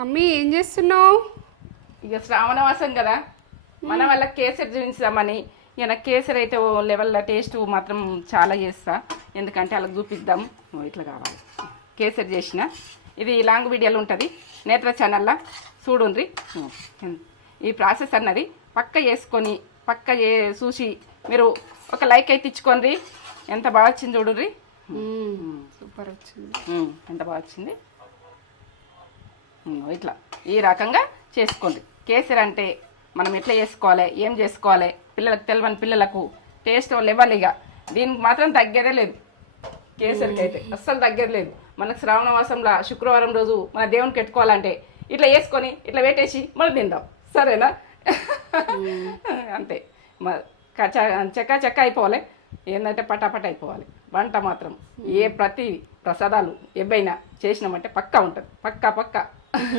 Mummy ఏం చేస్తున్నావు? ఇక శ్రావణవాసం కదా, మన వల్ల కేసరి చూపించామని. ఇక నాకు కేసరి అయితే ఓ లెవెల్లో టేస్ట్ మాత్రం చాలా చేస్తా, ఎందుకంటే అలా చూపిద్దాం. ఇట్లా కావాలి కేసరి చేసిన. ఇది లాంగ్ వీడియోలు ఉంటుంది నేత్ర ఛానల్లో చూడుండ్రి. ఈ ప్రాసెస్ అన్నది పక్క చేసుకొని చూసి మీరు ఒక లైక్ అయితే ఇచ్చుకోండి. ఎంత బాగా వచ్చింది చూడుర్రి. సూపర్ వచ్చింది. ఎంత బాగా వచ్చింది. ఇట్లా ఈ రకంగా చేసుకోండి. కేసరి అంటే మనం ఎట్లా చేసుకోవాలి, ఏం చేసుకోవాలి, పిల్లలకు తెలియని పిల్లలకు టేస్ట్ లెవెల్. ఇక దీనికి మాత్రం తగ్గేదే లేదు. కేసరికి అయితే అస్సలు తగ్గేది లేదు. మనకు శ్రావణ మాసంలో శుక్రవారం రోజు మన దేవునికి పెట్టుకోవాలంటే ఇట్లా వేసుకొని ఇట్లా పెట్టేసి మళ్ళీ తిందాం, సరేనా? అంతే. చెక్క చెక్క అయిపోవాలి, ఏంటంటే పటాపట అయిపోవాలి. వంట మాత్రం ప్రతి ప్రసాదాలు ఏవైనా చేసినామంటే పక్కా ఉంటుంది, పక్కా.